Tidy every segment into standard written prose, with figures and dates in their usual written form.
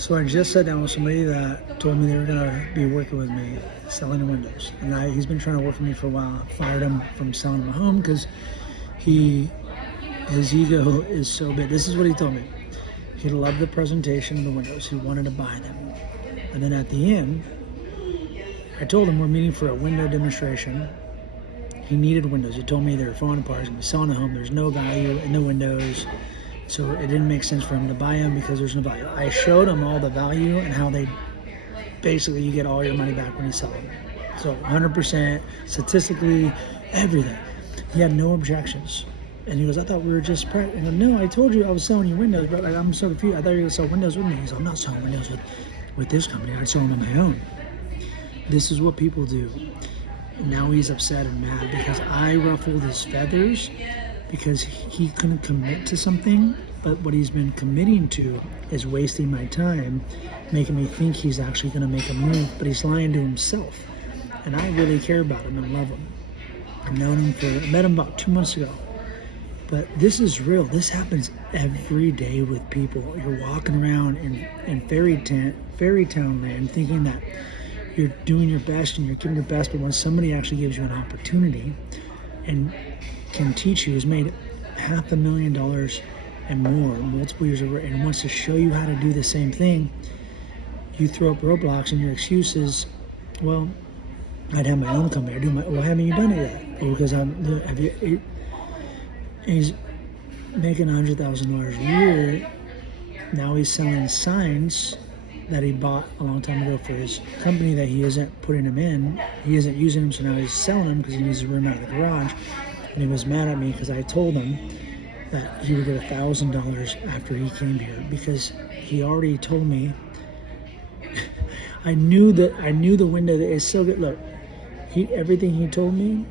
So I just sat down with somebody that told me they were gonna be working with me selling windows, and he's been trying to work with me for a while. I fired him from selling my home because his ego is so big. This is what he told me. He loved the presentation of the windows. He wanted to buy them, and then at the end, I told him we're meeting for a window demonstration. He needed windows. He told me they were falling apart. He's gonna be selling the home. There's no value in the windows. So it didn't make sense for him to buy them because there's no value. I showed him all the value and how they basically you get all your money back when you sell them. So 100%, statistically, everything. He had no objections. And he goes, I thought we were just I go, no, I told you I was selling you windows, but like, I'm so confused. I thought you were going to sell windows with me. He goes, I'm not selling windows with this company. I'm selling them on my own. This is what people do. And now he's upset and mad because I ruffled his feathers because he couldn't commit to something, but what he's been committing to is wasting my time, making me think he's actually gonna make a move, but he's lying to himself. And I really care about him and love him. I met him about 2 months ago. But this is real. This happens every day with people. You're walking around in fairy town land thinking that you're doing your best and you're giving your best, but when somebody actually gives you an opportunity and can teach you, has made $500,000 and more multiple years over, and wants to show you how to do the same thing, you throw up roadblocks and your excuse is, well, I'd have my own company. Well, haven't you done it yet? Well, because he's making $100,000 a year. Now he's selling signs that he bought a long time ago for his company that he isn't putting them in. He isn't using them, so now he's selling them because he needs a room out of the garage. And he was mad at me because I told him that he would get $1,000 after he came here because he already told me. I knew the window that is so good. Look, everything he told me,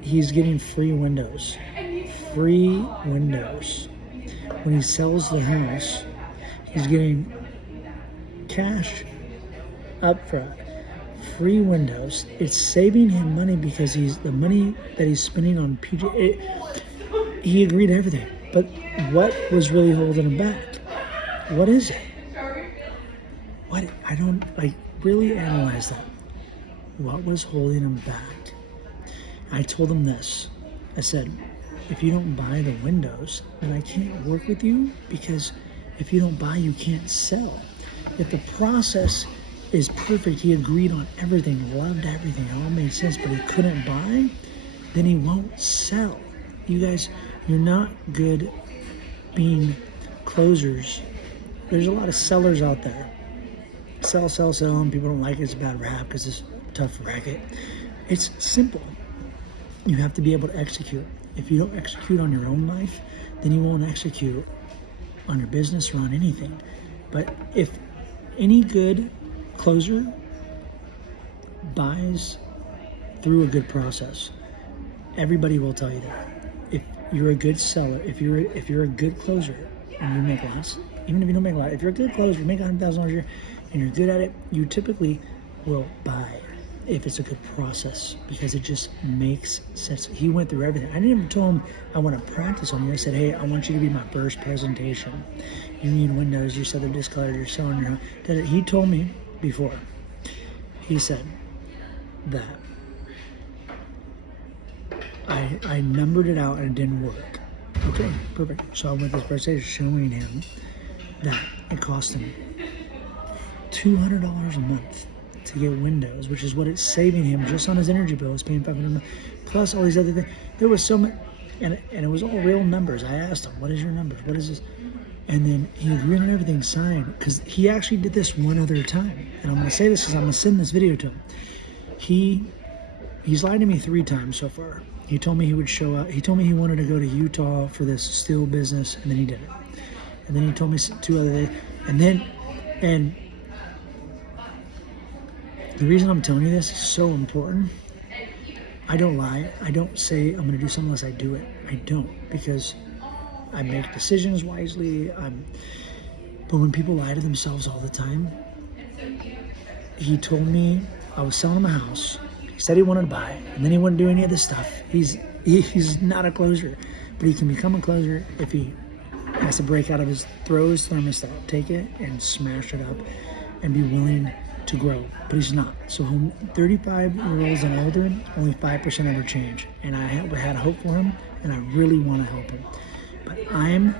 he's getting free windows. Free windows. When he sells the house, he's getting cash up front. Free windows. It's saving him money because the money that he's spending on PG. He agreed to everything, but what was really holding him back? What is it? What I don't really analyze that. What was holding him back? I told him this. I said, if you don't buy the windows, then I can't work with you because if you don't buy, you can't sell. If the process is perfect, he agreed on everything, loved everything, it all made sense, but he couldn't buy, then he won't sell. You guys, you're not good being closers. There's a lot of sellers out there. Sell, and people don't like it. It's a bad rap because it's a tough racket. It's simple. You have to be able to execute. If you don't execute on your own life, then you won't execute on your business or on anything. But if any good closer buys through a good process, everybody will tell you that. If you're a good seller, if you're a good closer and you make lots, even if you don't make a lot, if you're a good closer, you make $100,000 a year and you're good at it, you typically will buy if it's a good process because it just makes sense. He went through everything. I didn't even tell him I want to practice on you. I said, hey, I want you to be my first presentation. You need windows. You said they're discolored. You're selling your house. He told me before. He said that I numbered it out and it didn't work. Okay, perfect. So I went to this presentation showing him that it cost him $200 a month to get windows, which is what it's saving him just on his energy bill. He's paying $500 plus all these other things. There was so much, and it was all real numbers. I asked him, what is your numbers? What is this? And then he agreed on everything, signed, because he actually did this one other time. And I'm going to say this because I'm going to send this video to him. He's lied to me 3 times so far. He told me he would show up. He told me he wanted to go to Utah for this steel business, and then he didn't. And then he told me 2 other days. And the reason I'm telling you this is so important. I don't lie. I don't say I'm going to do something unless I do it. I don't, because I make decisions wisely. But when people lie to themselves all the time, he told me I was selling him a house. He said he wanted to buy, and then he wouldn't do any of this stuff. He's not a closer, but he can become a closer if he has to break out of his, throw his thermostat, take it and smash it up and be willing to grow. But he's not. So 35-year-olds and older, only 5% ever change. And I had hope for him, and I really want to help him. But I'm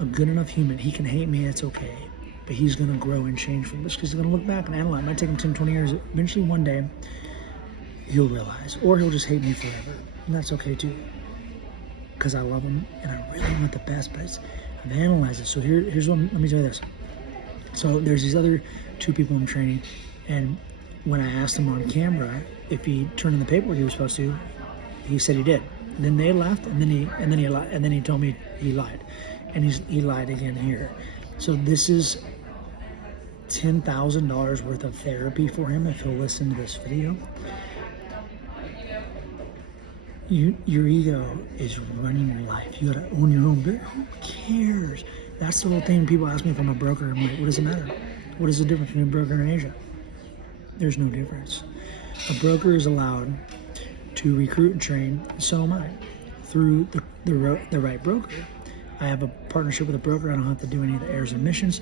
a good enough human. He can hate me, it's okay. But he's going to grow and change from this, because he's going to look back and analyze. It might take him 10, 20 years. Eventually, one day, he'll realize. Or he'll just hate me forever. And that's okay, too. Because I love him, and I really want the best. But I've analyzed it. So here's what, let me tell you this. So there's these other 2 people I'm training, and when I asked him on camera if he turned in the paperwork he was supposed to, he said he did. Then they left, and then he told me he lied, and he lied again here. So this is $10,000 worth of therapy for him if he'll listen to this video. Your ego is running your life. You gotta own your own business. Who cares? That's the whole thing. People ask me if I'm a broker. I'm like, what does it matter? What is the difference between a broker and an agent? There's no difference. A broker is allowed to recruit and train, so am I, through the right broker. I have a partnership with a broker. I don't have to do any of the errors and missions.